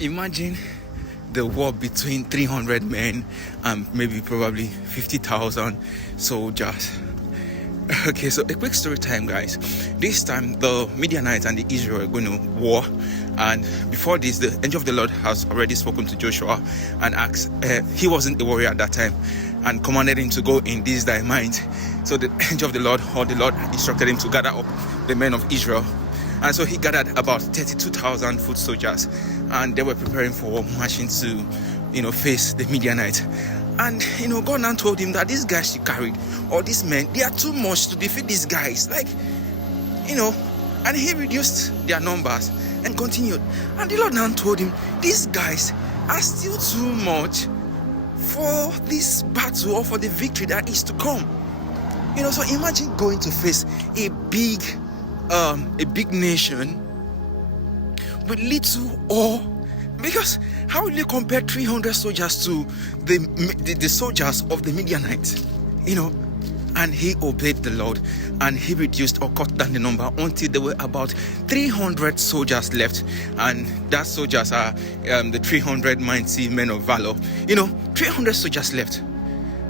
Imagine the war between 300 men and maybe probably 50,000 soldiers. Okay, so a quick story time, guys. This time the Midianites and the Israel are going to war, and before this the angel of the Lord has already spoken to Joshua and asked, he wasn't a warrior at that time, and commanded him to go in this thy might. So the angel of the Lord, or the Lord, instructed him to gather up the men of Israel. And so he gathered about 32,000 foot soldiers, and they were preparing for marching to, face the Midianites. And, God now told him that these guys she carried, or these men, they are too much to defeat these guys. And he reduced their numbers and continued. And the Lord now told him, these guys are still too much for this battle or for the victory that is to come. So imagine going to face a big nation with little or, because how will you compare 300 soldiers to the soldiers of the Midianites? And he obeyed the Lord, and he reduced or cut down the number until there were about 300 soldiers left. And that soldiers are the 300 mighty men of valor. 300 soldiers left.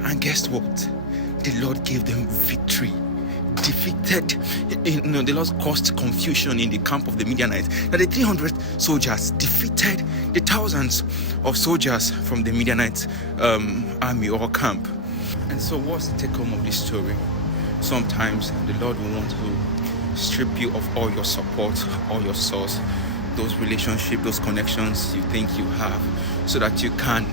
And guess what? The Lord gave them victory. Defeated, the Lord caused confusion in the camp of the Midianites. That the 300 soldiers defeated the thousands of soldiers from the Midianite army or camp. And so what's the take home of this story? Sometimes the Lord will want to strip you of all your support, all your source, those relationships, those connections you think you have, so that you can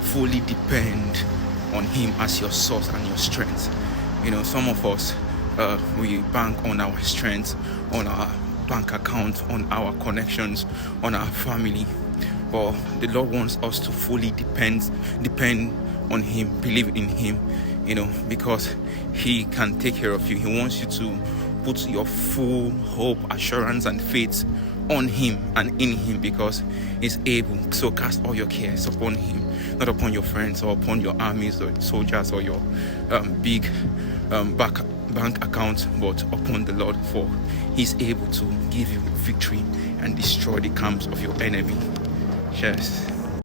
fully depend on Him as your source and your strength. Some of us, we bank on our strength, on our bank account, on our connections, on our family. But the Lord wants us to fully depend on Him, believe in Him, because He can take care of you. He wants you to put your full hope, assurance, and faith on Him and in Him, because He's able. So cast all your cares upon Him, not upon your friends or upon your armies or soldiers or your big bank account, but upon the Lord, for He's able to give you victory and destroy the camps of your enemy. Cheers.